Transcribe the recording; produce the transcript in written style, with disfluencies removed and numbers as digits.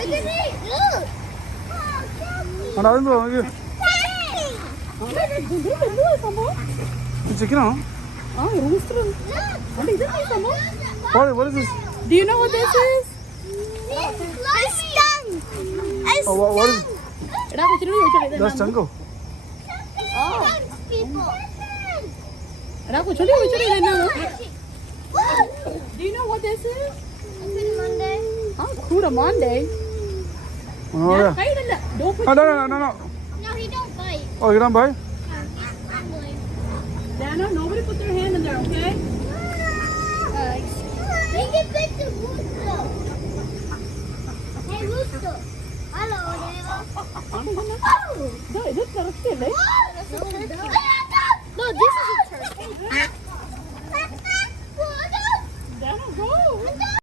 Look. അവിടെ അതെന്തോ നോക്കി ചിക്കനോ What is this? Do you know what this is? It's stung. Oh, what is that's Chango. People. Do you know what this is? Open Monday. Monday. Oh yeah. Don't put Oh, no. No, he don't bite. Oh, you don't buy? Dana, nobody put their hand in there, okay? They can pick the rooster. Hey, rooster. Hello, Deva. No, it looks like a